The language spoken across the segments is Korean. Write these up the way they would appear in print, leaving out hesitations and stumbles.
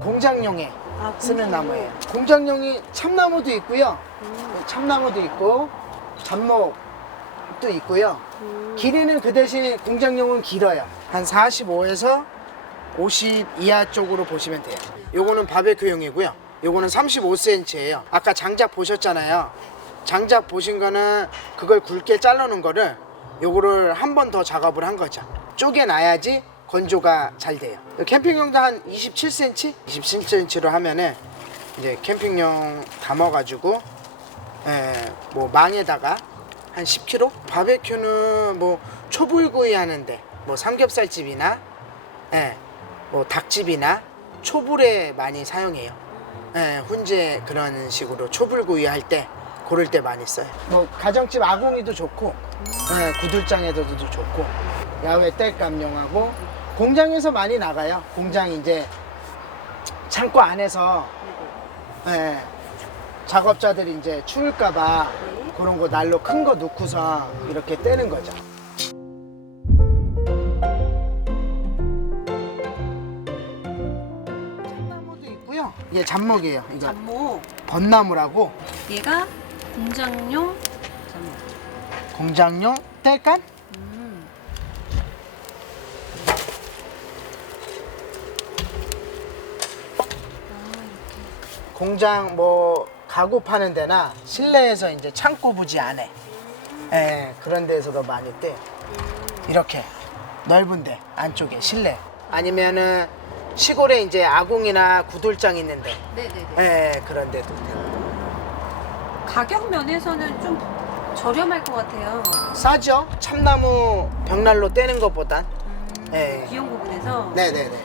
공장용에 쓰는 나무예요. 공장용이 참나무도 있고요. 참나무도 있고 잡목도 있고요. 길이는 그 대신 공장용은 길어요. 한 45에서 50 이하 쪽으로 보시면 돼요. 요거는 바베큐용이고요. 요거는 35cm예요. 아까 장작 보셨잖아요. 장작 보신 거는 그걸 굵게 잘라놓은 거를 요거를 한 번 더 작업을 한 거죠. 쪼개놔야지 건조가 잘 돼요. 캠핑용도 한 27cm? 27cm로 하면은 이제 캠핑용 담아가지고 뭐 망에다가 한 10kg? 바베큐는 뭐 초불구이 하는데 뭐 삼겹살집이나 뭐 닭집이나 초불에 많이 사용해요. 훈제 그런 식으로 초불구이 할 때 고를 때 많이 써요. 뭐 가정집 아궁이도 좋고 구들장에도 좋고 야외 땔감용하고 공장에서 많이 나가요. 공장 이제 창고 안에서 작업자들이 이제 추울까봐 그런 거 난로 큰 거 넣고서 이렇게 떼는 거죠. 참나무도 있고요. 이게 잡목이에요. 이거 잡목. 벚나무라고. 얘가 공장용 잡목. 공장용 땔감? 공장 뭐 가구 파는 데나 실내에서 이제 창고 부지 안에 그런 데서도 많이 떼요. 이렇게 넓은데 안쪽에 실내 아니면은 시골에 이제 아궁이나 구들장 있는데 네네네. 그런 데도 떼요. 가격 면에서는 좀 저렴할 것 같아요. 싸죠? 참나무 벽난로 떼는 것보단. 비용 부분에서. 네네네.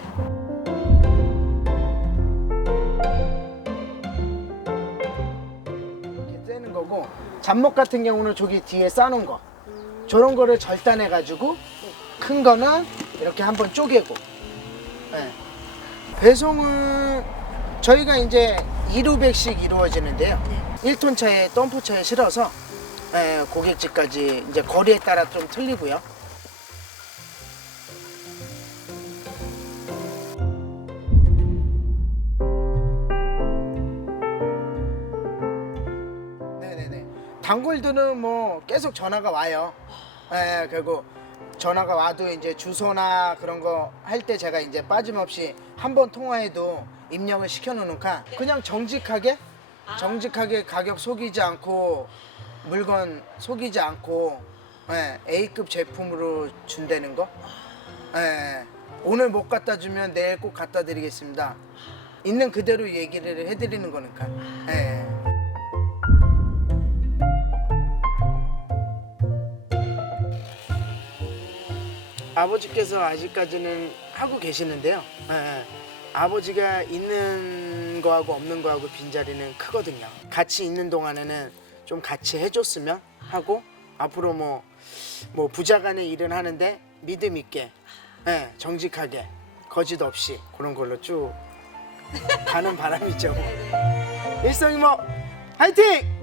이렇게 떼는 거고 잡목 같은 경우는 저기 뒤에 싸놓은 거 저런 거를 절단해 가지고 큰 거는 이렇게 한번 쪼개고 배송은 저희가 이제 1,500씩 이루어지는데요. 1톤 차에 덤프차에 실어서 고객집까지 이제 거리에 따라 좀 틀리고요. 네네네. 단골들은 뭐 계속 전화가 와요. 그리고 전화가 와도 이제 주소나 그런 거 할 때 제가 이제 빠짐없이 한 번 통화해도 입력을 시켜놓으니까 그냥 정직하게 가격 속이지 않고 물건 속이지 않고 A급 제품으로 준다는 거. 오늘 못 갖다 주면 내일 꼭 갖다 드리겠습니다. 있는 그대로 얘기를 해드리는 거니까. 아버지께서 아직까지는 하고 계시는데요. 아버지가 있는 거하고 없는 거하고 빈자리는 크거든요. 같이 있는 동안에는 좀 같이 해줬으면 하고 앞으로 뭐 부자간의 일은 하는데 믿음 있게 정직하게 거짓 없이 그런 걸로 쭉 가는 바람이죠. 일성이모 화이팅!